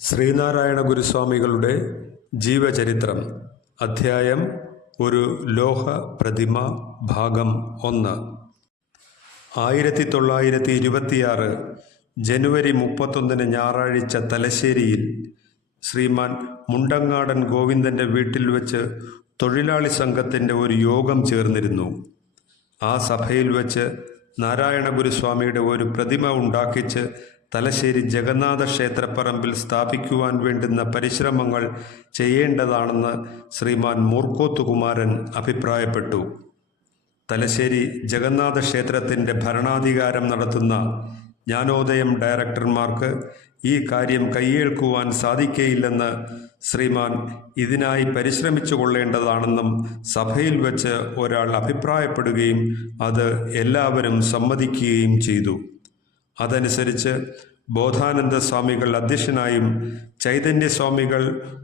ശ്രീനാരായണ ഗുരുസ്വാമികളുടെ ജീവചരിത്രം അധ്യായം ഒരു ലോഹ പ്രതിമ ഭാഗം ഒന്ന്. ആയിരത്തി തൊള്ളായിരത്തി ഇരുപത്തിയാറ് ജനുവരി മുപ്പത്തൊന്നിന് ഞായറാഴ്ച തലശ്ശേരിയിൽ ശ്രീമാൻ മുണ്ടങ്ങാടൻ ഗോവിന്ദന്റെ വീട്ടിൽ വെച്ച് തൊഴിലാളി സംഘത്തിന്റെ ഒരു യോഗം ചേർന്നിരുന്നു. ആ സഭയിൽ വെച്ച് നാരായണ ഗുരുസ്വാമിയുടെ ഒരു പ്രതിമ ഉണ്ടാക്കിച്ച് തലശ്ശേരി ജഗന്നാഥ ക്ഷേത്രപ്പറമ്പിൽ സ്ഥാപിക്കുവാൻ വേണ്ടുന്ന പരിശ്രമങ്ങൾ ചെയ്യേണ്ടതാണെന്ന് ശ്രീമാൻ മൂർക്കോത്തുകുമാരൻ അഭിപ്രായപ്പെട്ടു. തലശ്ശേരി ജഗന്നാഥ ക്ഷേത്രത്തിന്റെ ഭരണാധികാരം നടത്തുന്ന ജ്ഞാനോദയം ഡയറക്ടർമാർക്ക് ഈ കാര്യം കൈയേൽക്കുവാൻ സാധിക്കയില്ലെന്ന് ശ്രീമാൻ ഇതിനായി പരിശ്രമിച്ചു കൊള്ളേണ്ടതാണെന്നും സഭയിൽ വെച്ച് ഒരാൾ അഭിപ്രായപ്പെടുകയും അത് എല്ലാവരും സമ്മതിക്കുകയും ചെയ്തു. അതനുസരിച്ച് ബോധാനന്ദ സ്വാമികൾ അധ്യക്ഷനായും ചൈതന്യസ്വാമികൾ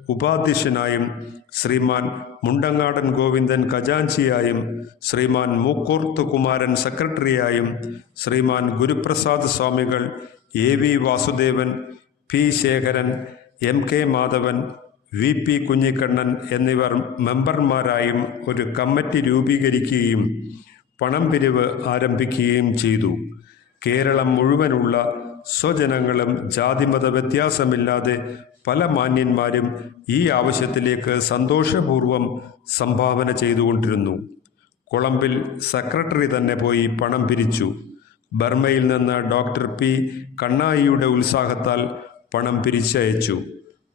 ഉപാധ്യക്ഷനായും ശ്രീമാൻ മുണ്ടങ്ങാടൻ ഗോവിന്ദൻ ഖജാൻചിയായും ശ്രീമാൻ മൂക്കൂർത്ത് കുമാരൻ സെക്രട്ടറിയായും ശ്രീമാൻ ഗുരുപ്രസാദ് സ്വാമികൾ A V Vasudevan P Sekharan M K Madhavan V P Kunhikannan എന്നിവർ മെമ്പർമാരായും ഒരു കമ്മിറ്റി രൂപീകരിക്കുകയും പണം പിരിവ് ആരംഭിക്കുകയും ചെയ്തു. കേരളം മുഴുവനുള്ള സ്വജനങ്ങളും ജാതിമത വ്യത്യാസമില്ലാതെ പല മാന്യന്മാരും ഈ ആവശ്യത്തിലേക്ക് സന്തോഷപൂർവം സംഭാവന ചെയ്തുകൊണ്ടിരുന്നു. കൊളംബിൽ സെക്രട്ടറി തന്നെ പോയി പണം പിരിച്ചു. ബർമയിൽ നിന്ന് ഡോക്ടർ പി കണ്ണായിയുടെ ഉത്സാഹത്താൽ പണം പിരിച്ചയച്ചു.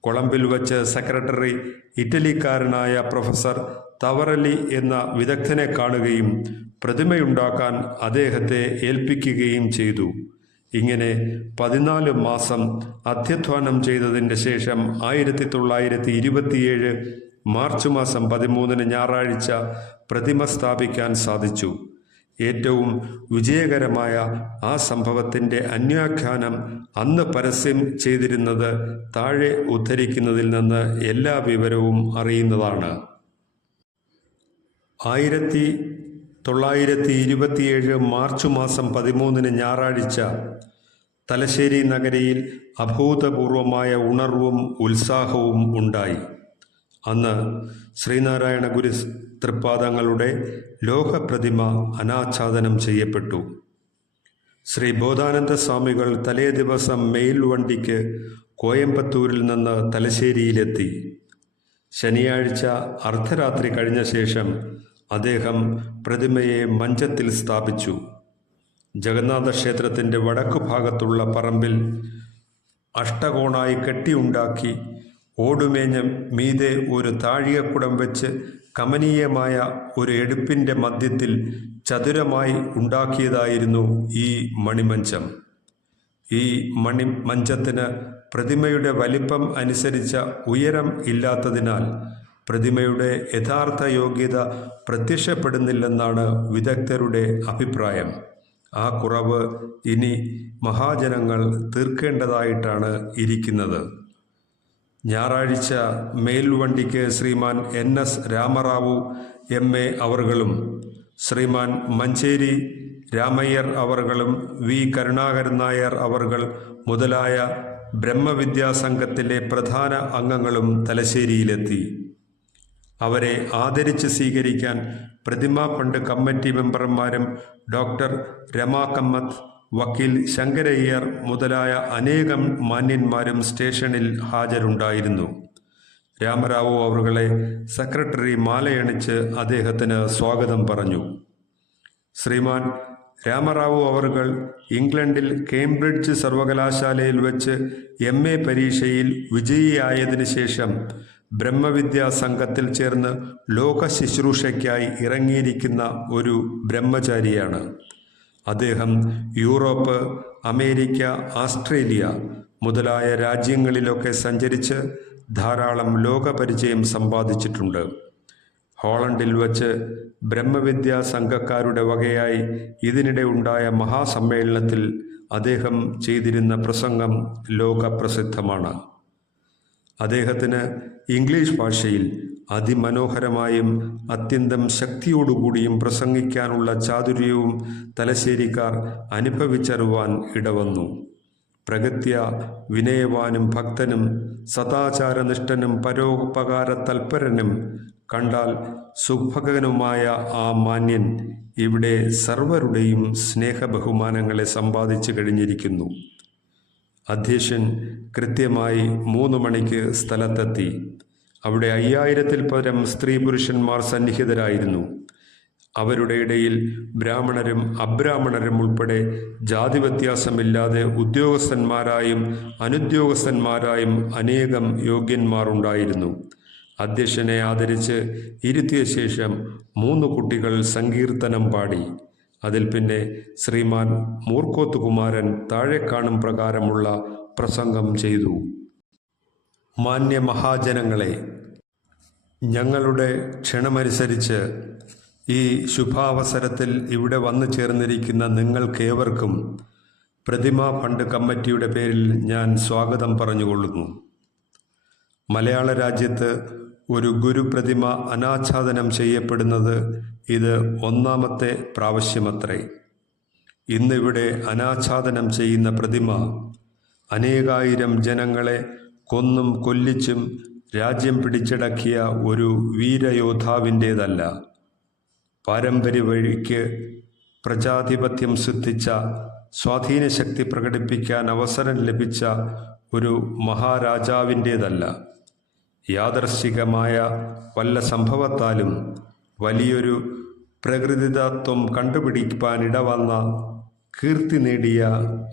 കൊളംബിൽ വച്ച് സെക്രട്ടറി ഇറ്റലിക്കാരനായ പ്രൊഫസർ തവറലി എന്ന വിദഗ്ധനെ കാണുകയും പ്രതിമയുണ്ടാക്കാൻ അദ്ദേഹത്തെ ഏൽപ്പിക്കുകയും ചെയ്തു. ഇങ്ങനെ പതിനാല് മാസം അധ്യധ്വാനം ചെയ്തതിന്റെ ശേഷം ആയിരത്തി തൊള്ളായിരത്തി ഇരുപത്തിയേഴ് മാർച്ച് മാസം പതിമൂന്നിന് ഞായറാഴ്ച പ്രതിമ സ്ഥാപിക്കാൻ സാധിച്ചു. ഏറ്റവും വിജയകരമായ ആ സംഭവത്തിന്റെ അന്യാഖ്യാനം അന്ന് പരസ്യം ചെയ്തിരുന്നത് താഴെ ഉദ്ധരിക്കുന്നതിൽ നിന്ന് എല്ലാ വിവരവും അറിയുന്നതാണ്. ആയിരത്തി തൊള്ളായിരത്തി ഇരുപത്തിയേഴ് മാർച്ച് മാസം പതിമൂന്നിന് ഞായറാഴ്ച തലശ്ശേരി നഗരയിൽ അഭൂതപൂർവമായ ഉണർവും ഉത്സാഹവും ഉണ്ടായി. അന്ന് ശ്രീനാരായണ ഗുരു തൃപ്പാദങ്ങളുടെ ലോഹപ്രതിമ അനാച്ഛാദനം ചെയ്യപ്പെട്ടു. ശ്രീ ബോധാനന്ദ സ്വാമികൾ തലേ ദിവസം മെയിൽ വണ്ടിക്ക് കോയമ്പത്തൂരിൽ നിന്ന് തലശ്ശേരിയിലെത്തി. ശനിയാഴ്ച അർദ്ധരാത്രി കഴിഞ്ഞ ശേഷം അദ്ദേഹം പ്രതിമയെ മഞ്ചത്തിൽ സ്ഥാപിച്ചു. ജഗന്നാഥ ക്ഷേത്രത്തിന്റെ വടക്കു ഭാഗത്തുള്ള പറമ്പിൽ അഷ്ടകോണായി കെട്ടിയുണ്ടാക്കി ഓടുമേഞ്ഞ മീതെ ഒരു താഴികക്കുടം വെച്ച് കമനീയമായ ഒരു എടുപ്പിന്റെ മധ്യത്തിൽ ചതുരമായി ഉണ്ടാക്കിയതായിരുന്നു ഈ മണിമഞ്ചം. ഈ മണി മഞ്ചത്തിന് പ്രതിമയുടെ വലിപ്പം അനുസരിച്ച ഉയരം ഇല്ലാത്തതിനാൽ പ്രതിമയുടെ യഥാർത്ഥ യോഗ്യത പ്രത്യക്ഷപ്പെടുന്നില്ലെന്നാണ് വിദഗ്ധരുടെ അഭിപ്രായം. ആ കുറവ് ഇനി മഹാജനങ്ങൾ തീർക്കേണ്ടതായിട്ടാണ് ഇരിക്കുന്നത്. ഞായറാഴ്ച മേൽവണ്ടിക്ക് Sriman N S Ramarao M A അവർകളും Sriman Manjeri Ramayyar അവർകളും വി കരുണാകരൻ നായർ അവർകൾ മുതലായ ബ്രഹ്മവിദ്യാസംഘത്തിലെ പ്രധാന അംഗങ്ങളും തലശ്ശേരിയിലെത്തി. അവരെ ആദരിച്ച് സ്വീകരിക്കാൻ പ്രതിമാ ഫണ്ട് കമ്മിറ്റി മെമ്പർമാരും ഡോക്ടർ രമാ കമ്മത്ത് വക്കീൽ ശങ്കരയ്യർ മുതലായ അനേകം മാന്യന്മാരും സ്റ്റേഷനിൽ ഹാജരുണ്ടായിരുന്നു. രാമറാവു അവറുകളെ സെക്രട്ടറി മാലയണിച്ച് അദ്ദേഹത്തിന് സ്വാഗതം പറഞ്ഞു. ശ്രീമാൻ രാമറാവു അവർകൾ ഇംഗ്ലണ്ടിൽ കേംബ്രിഡ്ജ് സർവകലാശാലയിൽ വെച്ച് എം എ പരീക്ഷയിൽ വിജയിയായതിനു ശേഷം ബ്രഹ്മവിദ്യാ സംഘത്തിൽ ചേർന്ന് ലോക ശുശ്രൂഷയ്ക്കായി ഇറങ്ങിയിരിക്കുന്ന ഒരു ബ്രഹ്മചാരിയാണ്. അദ്ദേഹം യൂറോപ്പ് അമേരിക്ക ആസ്ട്രേലിയ മുതലായ രാജ്യങ്ങളിലൊക്കെ സഞ്ചരിച്ച് ധാരാളം ലോകപരിചയം സമ്പാദിച്ചിട്ടുണ്ട്. ഹോളണ്ടിൽ വച്ച് ബ്രഹ്മവിദ്യാ സംഘക്കാരുടെ വകയായി ഇതിനിടെ ഉണ്ടായ മഹാസമ്മേളനത്തിൽ അദ്ദേഹം ചെയ്തിരുന്ന പ്രസംഗം ലോകപ്രസിദ്ധമാണ്. അദ്ദേഹത്തിന് ഇംഗ്ലീഷ് ഭാഷയിൽ അതിമനോഹരമായും അത്യന്തം ശക്തിയോടുകൂടിയും പ്രസംഗിക്കാനുള്ള ചാതുര്യവും തലശ്ശേരിക്കാർ അനുഭവിച്ചറിവാൻ ഇടവന്നു. പ്രഗത്യ വിനയവാനും ഭക്തനും സദാചാരനിഷ്ഠനും പരോപകാര തൽപരനും കണ്ടാൽ സുഭകനുമായ ആ മാന്യൻ ഇവിടെ സർവരുടെയും സ്നേഹബഹുമാനങ്ങളെ സമ്പാദിച്ചു കഴിഞ്ഞിരിക്കുന്നു. അധ്യക്ഷൻ കൃത്യമായി മൂന്ന് മണിക്ക് സ്ഥലത്തെത്തി. അവിടെ അയ്യായിരത്തിൽ പരം സ്ത്രീ പുരുഷന്മാർ സന്നിഹിതരായിരുന്നു. അവരുടെ ഇടയിൽ ബ്രാഹ്മണരും അബ്രാഹ്മണരും ഉൾപ്പെടെ ജാതി വ്യത്യാസമില്ലാതെ ഉദ്യോഗസ്ഥന്മാരായും അനുദ്യോഗസ്ഥന്മാരായും അനേകം യോഗ്യന്മാർ ഉണ്ടായിരുന്നു. അധ്യക്ഷനെ ആദരിച്ച് ഇരുത്തിയ ശേഷം മൂന്ന് കുട്ടികൾ സങ്കീർത്തനം പാടി. അതിൽ പിന്നെ ശ്രീമാൻ മൂർക്കോത്ത് കുമാരൻ താഴെ കാണും പ്രകാരമുള്ള പ്രസംഗം ചെയ്തു. മാന്യ മഹാജനങ്ങളെ ഞങ്ങളുടെ ക്ഷണമനുസരിച്ച് ഈ ശുഭാവസരത്തിൽ ഇവിടെ വന്നു ചേർന്നിരിക്കുന്ന നിങ്ങൾക്കേവർക്കും പ്രതിമാ ഫണ്ട് കമ്മിറ്റിയുടെ പേരിൽ ഞാൻ സ്വാഗതം പറഞ്ഞുകൊള്ളുന്നു. മലയാള രാജ്യത്ത് ഒരു ഗുരുപ്രതിമ അനാച്ഛാദനം ചെയ്യപ്പെടുന്നത് ഇത് ഒന്നാമത്തെ പ്രാവശ്യമത്രേ. ഇന്നിവിടെ അനാച്ഛാദനം ചെയ്യുന്ന പ്രതിമ അനേകായിരം ജനങ്ങളെ കൊന്നും കൊല്ലിച്ചും രാജ്യം പിടിച്ചടക്കിയ ഒരു വീരയോദ്ധാവിന്റേതല്ല. പാരമ്പര്യ വഴിക്ക് പ്രജാധിപത്യം സിദ്ധിച്ച സ്വാധീനശക്തി പ്രകടിപ്പിക്കാൻ അവസരം ലഭിച്ച ഒരു മഹാരാജാവിന്റേതല്ല. യാദർശികമായ വല്ല സംഭവത്താലും വലിയൊരു പ്രകൃതിതത്വം കണ്ടുപിടിക്കാൻ ഇടവന്ന കീർത്തി നേടിയ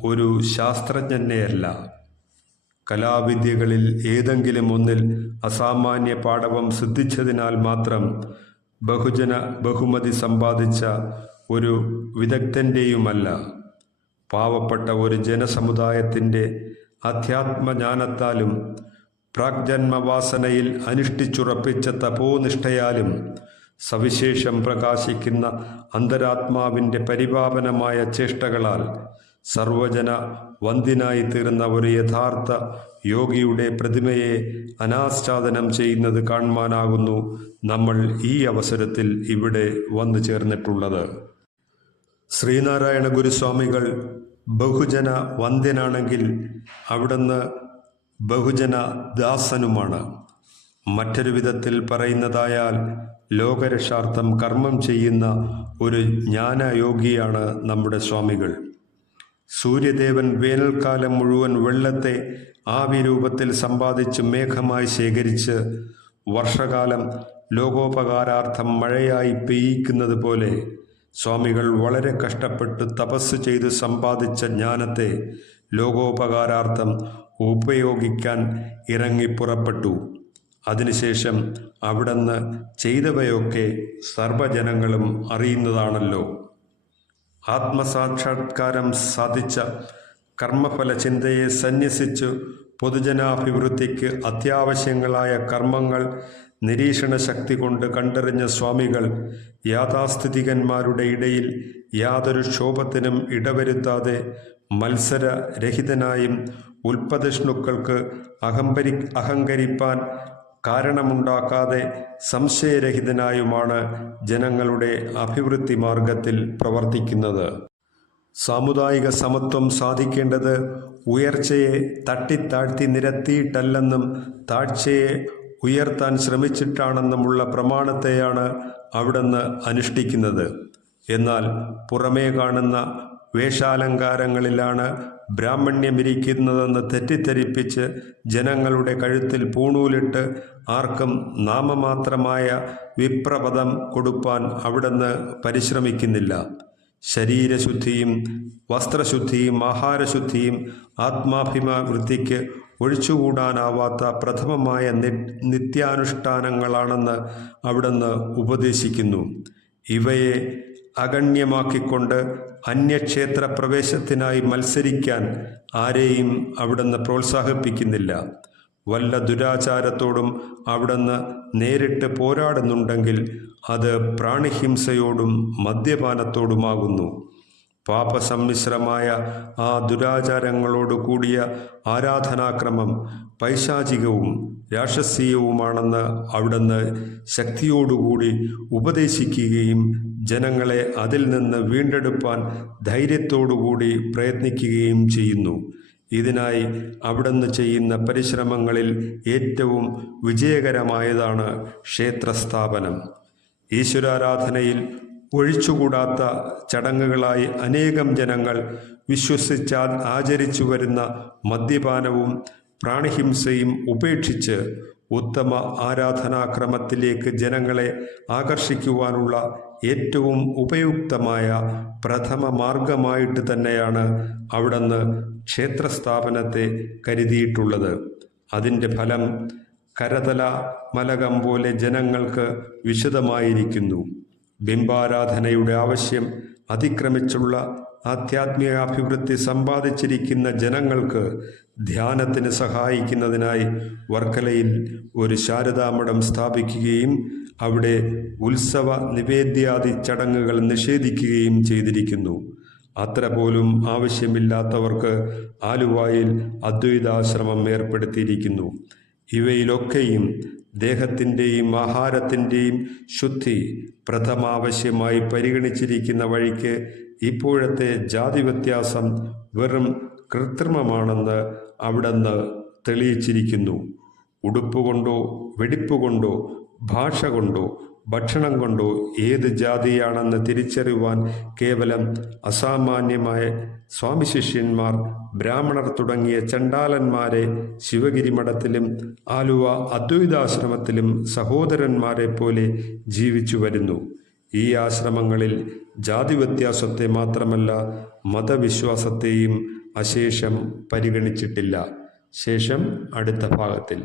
ഒരു ശാസ്ത്രജ്ഞനെയല്ല. കലാവിദ്യകളിൽ ഏതെങ്കിലും ഒന്നിൽ അസാമാന്യ പാടവം സിദ്ധിച്ചതിനാൽ മാത്രം ബഹുജന ബഹുമതി സമ്പാദിച്ച ഒരു വിദഗ്ധന്റെയുമല്ല പാവപ്പെട്ട ഒരു ജനസമുദായത്തിന്റെ അധ്യാത്മജ്ഞാനത്താലും പ്രാഗ്ജന്മവാസനയിൽ അനുഷ്ഠിച്ചുറപ്പിച്ച തപോനിഷ്ഠയാലും സവിശേഷം പ്രകാശിക്കുന്ന അന്തരാത്മാവിന്റെ പരിപാവനമായ ചേഷ്ടകളാൽ സർവജന വന്തിനായി തീർന്ന ഒരു യഥാർത്ഥ യോഗിയുടെ പ്രതിമയെ അനാച്ഛാദനം ചെയ്യുന്നത് കാണുവാനാകുന്നു നമ്മൾ ഈ അവസരത്തിൽ ഇവിടെ വന്നു ചേർന്നിട്ടുള്ളത്. ശ്രീനാരായണ ഗുരുസ്വാമികൾ ബഹുജന വന്ദ്യനാണെങ്കിൽ അവിടുന്ന് ബഹുജന ദാസനുമാണ്. മറ്റൊരു വിധത്തിൽ പറയുന്നതായാൽ ലോകരക്ഷാർത്ഥം കർമ്മം ചെയ്യുന്ന ഒരു ജ്ഞാനയോഗിയാണ് നമ്മുടെ സ്വാമികൾ. സൂര്യദേവൻ വേനൽക്കാലം മുഴുവൻ വെള്ളത്തെ ആവിരൂപത്തിൽ സമ്പാദിച്ച് മേഘമായി ശേഖരിച്ച് വർഷകാലം ലോകോപകാരാർത്ഥം മഴയായി പെയ്യിക്കുന്നത് പോലെ സ്വാമികൾ വളരെ കഷ്ടപ്പെട്ട് തപസ് ചെയ്ത് സമ്പാദിച്ച ജ്ഞാനത്തെ ലോകോപകാരാർത്ഥം ഉപയോഗിക്കാൻ ഇറങ്ങിപ്പുറപ്പെട്ടു. അതിനുശേഷം അവിടുന്ന് ചെയ്തവയൊക്കെ സർവജനങ്ങളും അറിയുന്നതാണല്ലോ. ആത്മസാക്ഷാത്കാരം സാധിച്ച കർമ്മഫല ചിന്തയെ സന്യസിച്ചു പൊതുജനാഭിവൃദ്ധിക്ക് അത്യാവശ്യങ്ങളായ കർമ്മങ്ങൾ നിരീക്ഷണ ശക്തി കൊണ്ട് കണ്ടറിഞ്ഞ സ്വാമികൾ യാഥാസ്ഥിതികന്മാരുടെ ഇടയിൽ യാതൊരു ക്ഷോഭത്തിനും ഇടവരുത്താതെ മത്സരരഹിതനായും ഉൽപ്പതിഷ്ണുക്കൾക്ക് അഹംപരി അഹങ്കരിപ്പാൻ കാരണമുണ്ടാക്കാതെ സംശയരഹിതനായുമാണ് ജനങ്ങളുടെ അഭിവൃദ്ധി മാർഗത്തിൽ പ്രവർത്തിക്കുന്നത്. സാമുദായിക സമത്വം സാധിക്കേണ്ടത് ഉയർച്ചയെ തട്ടിത്താഴ്ത്തി നിരത്തിയിട്ടല്ലെന്നും താഴ്ചയെ ഉയർത്താൻ ശ്രമിച്ചിട്ടാണെന്നുമുള്ള പ്രമാണത്തെയാണ് അവിടുന്ന് അനുഷ്ഠിക്കുന്നത്. എന്നാൽ പുറമേ കാണുന്ന വേഷാലങ്കാരങ്ങളിലാണ് ബ്രാഹ്മണ്യമിരിക്കുന്നതെന്ന് തെറ്റിദ്ധരിപ്പിച്ച് ജനങ്ങളുടെ കഴുത്തിൽ പൂണൂലിട്ട് ആർക്കും നാമമാത്രമായ വിപ്രപദം കൊടുപ്പാൻ അവിടുന്ന് പരിശ്രമിക്കുന്നില്ല. ശരീരശുദ്ധിയും വസ്ത്രശുദ്ധിയും ആഹാരശുദ്ധിയും ആത്മാഭിമാവൃത്തിക്ക് ഒഴിച്ചുകൂടാനാവാത്ത പ്രഥമമായ നിത്യാനുഷ്ഠാനങ്ങളാണെന്ന് അവിടുന്ന് ഉപദേശിക്കുന്നു. ഇവയെ അഗണ്യമാക്കിക്കൊണ്ട് അന്യക്ഷേത്ര പ്രവേശത്തിനായി മത്സരിക്കാൻ ആരെയും അവിടുന്ന് പ്രോത്സാഹിപ്പിക്കുന്നില്ല. വല്ല ദുരാചാരത്തോടും അവിടുന്ന് നേരിട്ട് പോരാടുന്നുണ്ടെങ്കിൽ അത് പ്രാണിഹിംസയോടും മദ്യപാനത്തോടുമാകുന്നു. പാപസമ്മിശ്രമായ ആ ദുരാചാരങ്ങളോട് കൂടിയ ആരാധനാക്രമം പൈശാചികവും രാക്ഷസീയവുമാണെന്ന് അവിടുന്ന് ശക്തിയോടുകൂടി ഉപദേശിക്കുകയും ജനങ്ങളെ അതിൽ നിന്ന് വീണ്ടെടുപ്പാൻ ധൈര്യത്തോടുകൂടി പ്രയത്നിക്കുകയും ചെയ്യുന്നു. ഇതിനായി അവിടുന്ന് ചെയ്യുന്ന പരിശ്രമങ്ങളിൽ ഏറ്റവും വിജയകരമായതാണ് ക്ഷേത്രസ്ഥാപനം. ഈശ്വരാരാധനയിൽ ഒഴിച്ചുകൂടാത്ത ചടങ്ങുകളായി അനേകം ജനങ്ങൾ വിശ്വസിച്ചാൽ ആചരിച്ചു വരുന്ന മദ്യപാനവും പ്രാണിഹിംസയും ഉപേക്ഷിച്ച് ഉത്തമ ആരാധനാക്രമത്തിലേക്ക് ജനങ്ങളെ ആകർഷിക്കുവാനുള്ള ഏറ്റവും ഉപയുക്തമായ പ്രഥമ മാർഗമായിട്ട് തന്നെയാണ് അവിടുന്ന് ക്ഷേത്രസ്ഥാപനത്തെ കരുതിയിട്ടുള്ളത്. അതിന്റെ ഫലം കരതല മലകം പോലെ ജനങ്ങൾക്ക് വിശദമായിരിക്കുന്നു. ബിംബാരാധനയുടെ ആവശ്യം അതിക്രമിച്ചുള്ള ആധ്യാത്മികാഭിവൃദ്ധി സമ്പാദിച്ചിരിക്കുന്ന ജനങ്ങൾക്ക് ധ്യാനത്തിന് സഹായിക്കുന്നതിനായി വർക്കലയിൽ ഒരു ശാരദാമഠം സ്ഥാപിക്കുകയും അവിടെ ഉത്സവ നിവേദ്യാദി ചടങ്ങുകൾ നിഷേധിക്കുകയും ചെയ്തിരിക്കുന്നു. അത്ര പോലും ആവശ്യമില്ലാത്തവർക്ക് ആലുവായിൽ അദ്വൈതാശ്രമം ഏർപ്പെടുത്തിയിരിക്കുന്നു. ഇവയിലൊക്കെയും ദേഹത്തിന്റെയും ആഹാരത്തിന്റെയും ശുദ്ധി പ്രഥമാവശ്യമായി പരിഗണിച്ചിരിക്കുന്ന വഴിക്ക് ഇപ്പോഴത്തെ ജാതി വ്യത്യാസം വെറും കൃത്രിമമാണെന്ന് അവിടുന്ന് തെളിയിച്ചിരിക്കുന്നു. ഉടുപ്പുകൊണ്ടോ വെടിപ്പുകൊണ്ടോ ഭാഷ കൊണ്ടോ ഭക്ഷണം കൊണ്ടോ ഏത് ജാതിയാണെന്ന് തിരിച്ചറിയുവാൻ കേവലം അസാമാന്യമായ സ്വാമി ശിഷ്യന്മാർ ബ്രാഹ്മണർ തുടങ്ങിയ ചണ്ടാലന്മാരെ ശിവഗിരി മഠത്തിലും ആലുവ അദ്വൈതാശ്രമത്തിലും സഹോദരന്മാരെ പോലെ ജീവിച്ചു വരുന്നു. ഈ ആശ്രമങ്ങളിൽ ജാതി വ്യത്യാസത്തെ മാത്രമല്ല മതവിശ്വാസത്തെയും അശേഷം പരിഗണിച്ചിട്ടില്ല. ശേഷം അടുത്ത ഭാഗത്തിൽ.